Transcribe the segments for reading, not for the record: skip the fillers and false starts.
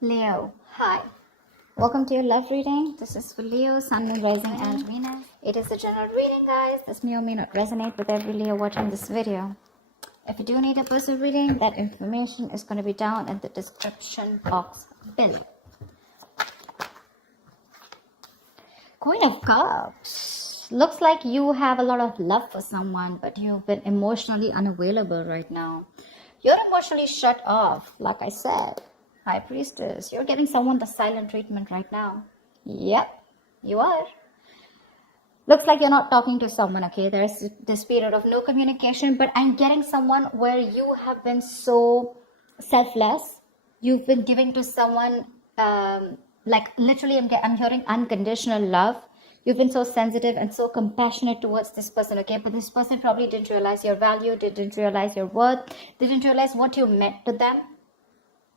Leo, hi. Welcome to your love reading. This is for Leo, Sun, Moon, Rising, and Venus. It is a general reading, guys. This may or may not resonate with every Leo watching this video. If you do need a personal reading, that information is going to be down in the description box below. Queen of Cups. Looks like you have a lot of love for someone, but you've been emotionally unavailable right now. You're emotionally shut off, like I said. High Priestess, you're giving someone the silent treatment right now. Yep, you are. Looks like you're not talking to someone, okay? There's this period of no communication, but I'm getting someone where you have been so selfless. You've been giving to someone, like literally I'm hearing unconditional love. You've been so sensitive and so compassionate towards this person, okay? But this person probably didn't realize your value, didn't realize your worth, didn't realize what you meant to them.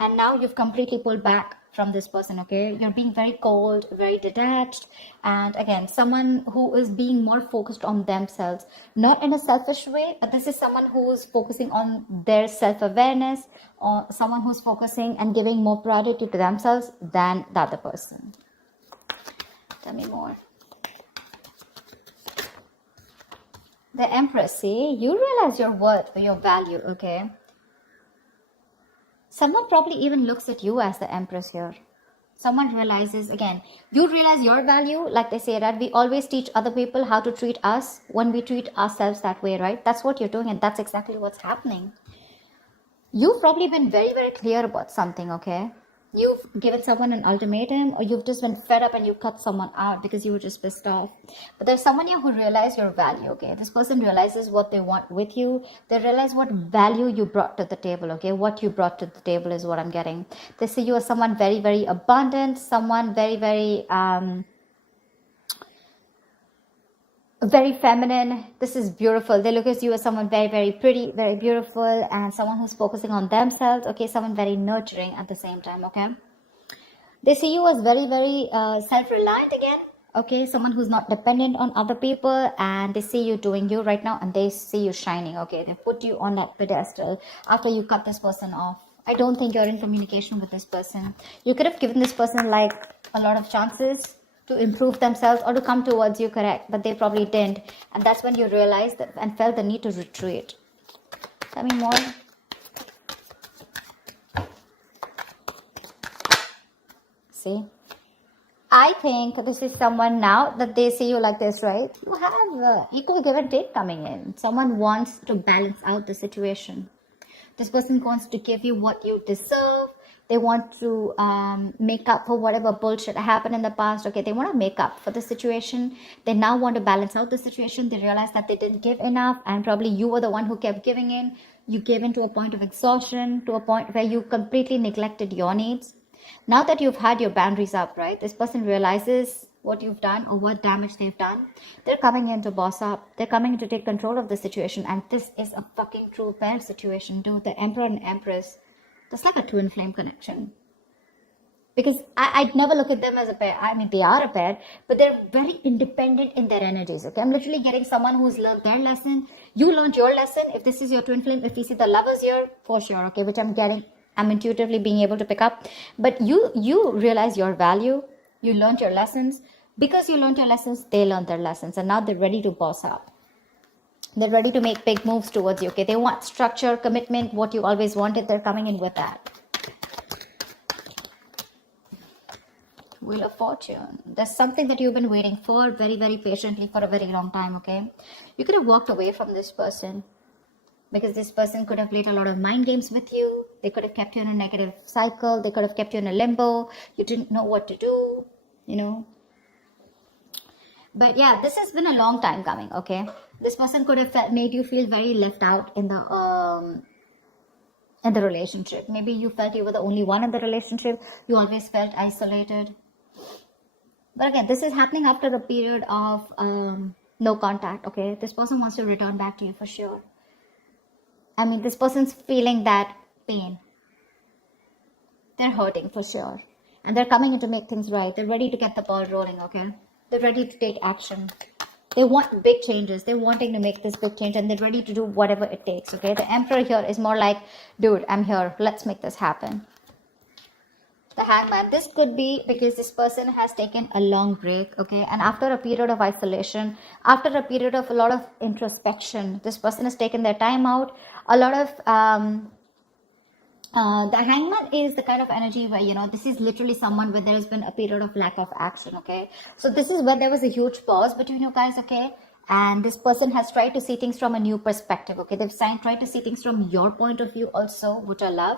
And now you've completely pulled back from this person, okay? You're being very cold, very detached. And again, someone who is being more focused on themselves, not in a selfish way, but this is someone who's focusing on their self-awareness, or someone who's focusing and giving more priority to themselves than the other person. Tell me more. The Empress, see, you realize your worth, your value, okay? Someone probably even looks at you as the Empress here. Someone realizes, again, you realize your value, like they say that we always teach other people how to treat us when we treat ourselves that way, right? That's what you're doing, and that's exactly what's happening. You've probably been very, very clear about something, okay? You've given someone an ultimatum, or you've just been fed up and you cut someone out because you were just pissed off. But there's someone here who realizes your value, okay? This person realizes what they want with you. They realize what value you brought to the table, okay? What you brought to the table is what I'm getting. They see you as someone very, very abundant, someone very, very very feminine. This is beautiful. They look at you as someone very, very pretty, very beautiful, and someone who's focusing on themselves, okay? Someone very nurturing at the same time, okay? They see you as very, very self-reliant again, okay? Someone who's not dependent on other people, and they see you doing you right now, and they see you shining, okay? They put you on that pedestal after you cut this person off. I don't think you're in communication with this person. You could have given this person like a lot of chances to improve themselves or to come towards you, correct? But they probably didn't. And that's when you realized that and felt the need to retreat. Tell me more. See? I think this is someone now that they see you like this, right? You have equal give and take coming in. Someone wants to balance out the situation. This person wants to give you what you deserve. They want to make up for whatever bullshit happened in the past. Okay, they want to make up for the situation. They now want to balance out the situation. They realize that they didn't give enough, and probably you were the one who kept giving in. You gave in to a point of exhaustion, to a point where you completely neglected your needs. Now that you've had your boundaries up, right, this person realizes what you've done or what damage they've done. They're coming in to boss up. They're coming in to take control of the situation. And this is a fucking true pair situation, dude. The Emperor and Empress. That's like a twin flame connection. Because I'd never look at them as a pair. I mean, they are a pair, but they're very independent in their energies, okay? I'm literally getting someone who's learned their lesson. You learned your lesson. If this is your twin flame, if we see the lovers here, for sure, okay, which I'm getting, I'm intuitively being able to pick up. But you realize your value. You learned your lessons. Because you learned your lessons, they learned their lessons. And now they're ready to boss up. They're ready to make big moves towards you, okay? They want structure, commitment, what you always wanted. They're coming in with that. Wheel of Fortune. There's something that you've been waiting for very, very patiently for a very long time, okay? You could have walked away from this person because this person could have played a lot of mind games with you. They could have kept you in a negative cycle. They could have kept you in a limbo. You didn't know what to do, you know? But yeah, this has been a long time coming, okay? This person could have made you feel very left out in the relationship. Maybe you felt you were the only one in the relationship. You always felt isolated. But again, this is happening after a period of no contact, okay? This person wants to return back to you for sure. I mean, this person's feeling that pain. They're hurting for sure. And they're coming in to make things right. They're ready to get the ball rolling, okay? They're ready to take action. They want big changes. They're wanting to make this big change, and they're ready to do whatever it takes, okay? The Emperor here is more like, dude, I'm here. Let's make this happen. The Hangman. This could be because this person has taken a long break, okay? And after a period of isolation, after a period of a lot of introspection, this person has taken their time out. A lot of the Hangman is the kind of energy where, you know, this is literally someone where there has been a period of lack of action, okay? So this is where there was a huge pause between you guys, okay? And this person has tried to see things from a new perspective, okay? They've tried to see things from your point of view also, which I love.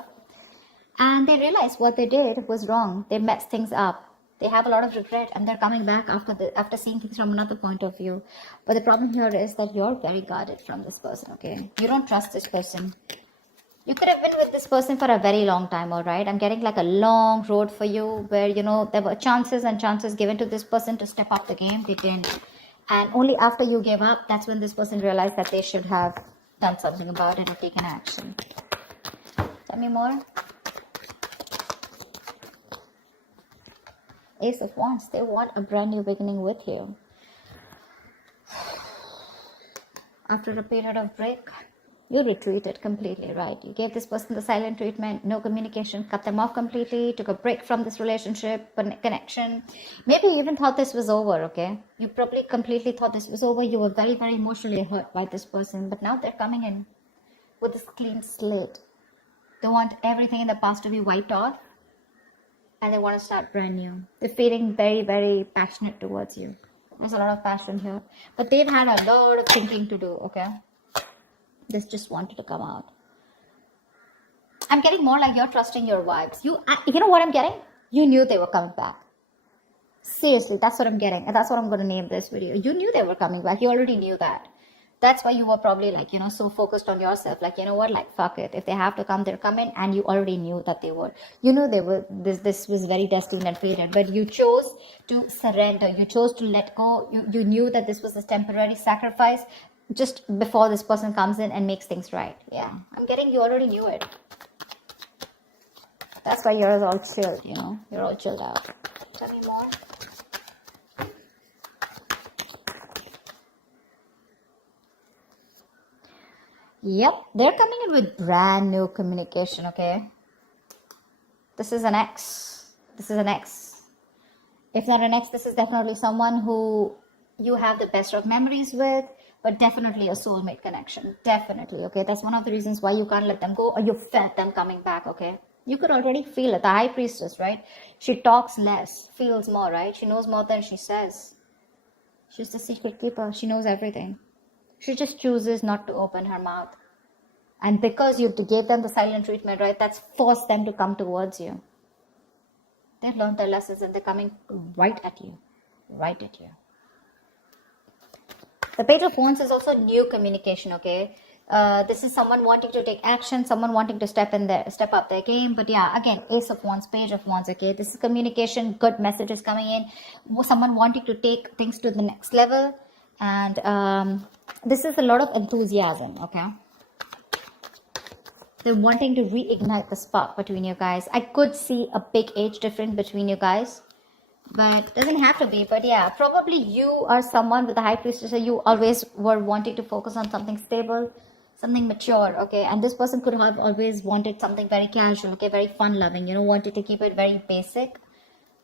And they realized what they did was wrong. They messed things up. They have a lot of regret, and they're coming back after seeing things from another point of view. But the problem here is that you're very guarded from this person, okay? You don't trust this person. You could have been with this person for a very long time, all right? I'm getting like a long road for you where, you know, there were chances and chances given to this person to step up the game. They didn't. And only after you gave up, that's when this person realized that they should have done something about it or taken action. Tell me more. Ace of Wands. They want a brand new beginning with you. After a period of break, you retreated completely, right? You gave this person the silent treatment, no communication, cut them off completely, took a break from this relationship, connection. Maybe you even thought this was over, okay? You probably completely thought this was over. You were very, very emotionally hurt by this person. But now they're coming in with this clean slate. They want everything in the past to be wiped off. And they want to start brand new. They're feeling very, very passionate towards you. There's a lot of passion here. But they've had a lot of thinking to do, okay? This just wanted to come out. I'm getting more like you're trusting your vibes. You know what I'm getting? You knew they were coming back. Seriously, that's what I'm getting. And that's what I'm going to name this video. You knew they were coming back. You already knew that. That's why you were probably like, you know, so focused on yourself. Like, you know what? Like, fuck it. If they have to come, they're coming. And you already knew that they would. You knew they were. This was very destined and fated. But you chose to surrender. You chose to let go. You knew that this was a temporary sacrifice just before this person comes in and makes things right. Yeah. I'm getting you already knew it. That's why you're all chilled, you know. You're all chilled out. Tell me more. Yep, they're coming in with brand new communication, okay? This is an ex. This is an ex. If not an ex, this is definitely someone who you have the best of memories with, but definitely a soulmate connection. Definitely, okay? That's one of the reasons why you can't let them go, or you felt them coming back, okay? You could already feel it. The High Priestess, right? She talks less, feels more, right? She knows more than she says. She's the secret keeper. She knows everything. She just chooses not to open her mouth. And because you gave them the silent treatment, right, that's forced them to come towards you. They've learned their lessons and they're coming right at you. Right at you. The Page of Wands is also new communication, okay? This is someone wanting to take action, someone wanting to step up their game. But yeah, again, Ace of Wands, Page of Wands, okay? This is communication, good messages coming in. Someone wanting to take things to the next level. And this is a lot of enthusiasm, okay? They're wanting to reignite the spark between you guys. I could see a big age difference between you guys. But it doesn't have to be. But yeah, probably you are someone with the High Priestess. So you always were wanting to focus on something stable, something mature, okay? And this person could have always wanted something very casual, okay? Very fun-loving, you know, wanted to keep it very basic.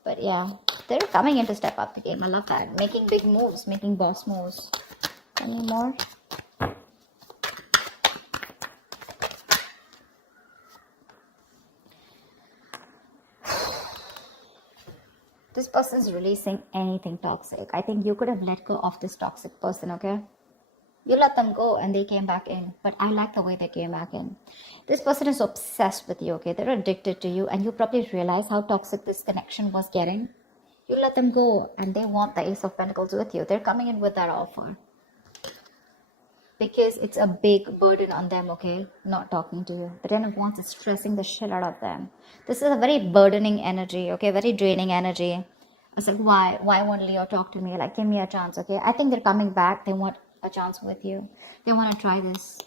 But yeah, they're coming in to step up the game. I love that. Making big moves, making boss moves. Any more? This person is releasing anything toxic. I think you could have let go of this toxic person, okay? You let them go and they came back in. But I like the way they came back in. This person is obsessed with you, okay? They're addicted to you. And you probably realize how toxic this connection was getting. You let them go and they want the Ace of Pentacles with you. They're coming in with that offer. Because it's a big burden on them, okay? Not talking to you. The Ten of Wands is stressing the shit out of them. This is a very burdening energy, okay? Very draining energy. It's like, why won't Leo talk to me? Like, give me a chance, okay? I think they're coming back. They want a chance with you. They want to try this.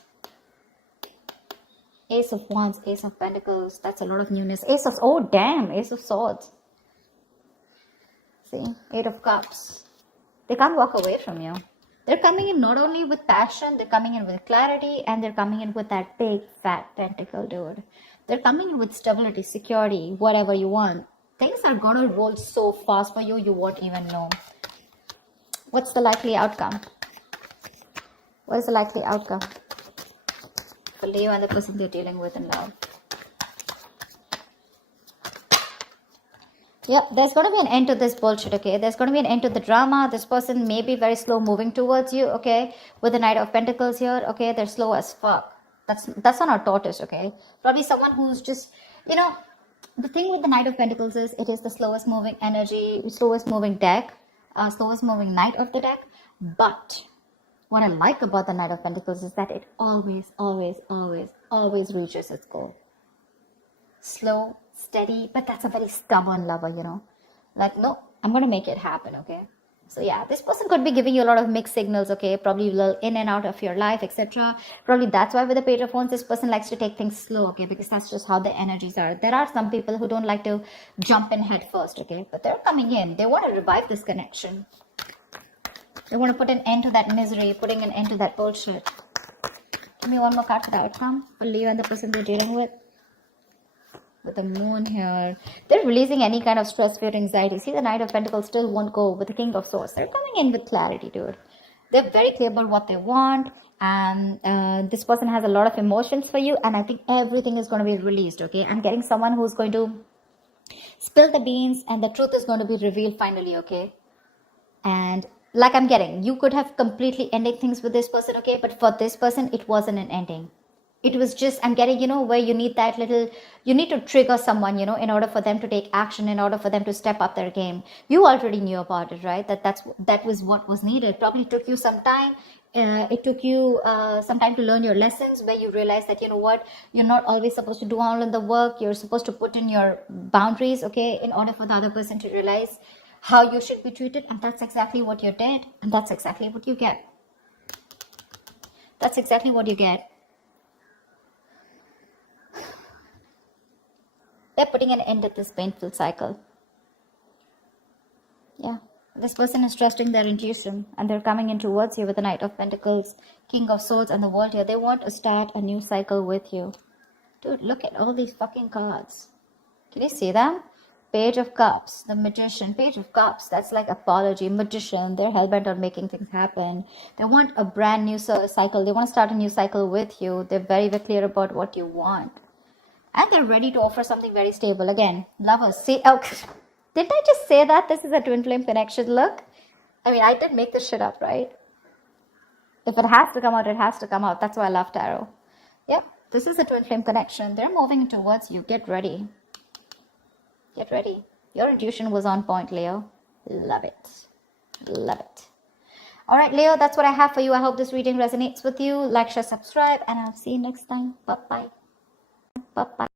Ace of Wands, Ace of Pentacles. That's a lot of newness. Ace of, oh damn, Ace of Swords. See, Eight of Cups. They can't walk away from you. They're coming in not only with passion, they're coming in with clarity, and they're coming in with that big, fat pentacle, dude. They're coming in with stability, security, whatever you want. are gonna roll so fast for you, you won't even know. What's the likely outcome? What is the likely outcome for Leo and the person they're dealing with in love? Yeah, there's going to be an end to this bullshit, okay? There's going to be an end to the drama. This person may be very slow moving towards you, okay? With the Knight of Pentacles here, okay? They're slow as fuck. That's not a tortoise, okay? Probably someone who's just, you know, the thing with the Knight of Pentacles is it is the slowest moving energy, slowest moving deck, slowest moving knight of the deck. But what I like about the Knight of Pentacles is that it always, always, always, always reaches its goal. Slow, steady, but that's a very stubborn lover, you know. Like, no, I'm going to make it happen, okay? So yeah, this person could be giving you a lot of mixed signals, okay? Probably a little in and out of your life, etc. Probably that's why with the Page of Wands, this person likes to take things slow, okay? Because that's just how the energies are. There are some people who don't like to jump in head first, okay? But they're coming in. They want to revive this connection. They want to put an end to that misery, putting an end to that bullshit. Give me one more card for the outcome for Leo and the person they're dealing with. With the moon here, they're releasing any kind of stress, fear, anxiety. See, the Knight of Pentacles still won't go with the King of Swords. They're coming in with clarity, dude. They're very clear about what they want, and this person has a lot of emotions for you, and I think everything is going to be released, okay? I'm getting someone who's going to spill the beans, and the truth is going to be revealed finally, okay? And like I'm getting, you could have completely ended things with this person, okay? But for this person, it wasn't an ending. It was just, I'm getting, you know, where you need that little, you need to trigger someone, you know, in order for them to take action, in order for them to step up their game. You already knew about it, right? That was what was needed. Probably took you some time. It took you some time to learn your lessons, where you realize that, you know what, you're not always supposed to do all of the work. You're supposed to put in your boundaries, okay, in order for the other person to realize how you should be treated. And that's exactly what you did. And that's exactly what you get. That's exactly what you get. They're putting an end to this painful cycle. Yeah. This person is trusting their intuition, and they're coming in towards you with the Knight of Pentacles, King of Swords, and the World here. They want to start a new cycle with you. Dude, look at all these fucking cards. Can you see them? Page of Cups, the Magician, Page of Cups. That's like apology, Magician. They're hellbent on making things happen. They want a brand new cycle. They want to start a new cycle with you. They're very, very clear about what you want. And they're ready to offer something very stable. Again, lovers. See, oh, didn't I just say that this is a twin flame connection? Look. I mean, I did make this shit up, right? If it has to come out, it has to come out. That's why I love tarot. Yep, this is a twin flame connection. They're moving towards you. Get ready. Get ready. Your intuition was on point, Leo. Love it. Love it. All right, Leo, that's what I have for you. I hope this reading resonates with you. Like, share, subscribe, and I'll see you next time. Bye-bye. Bye-bye.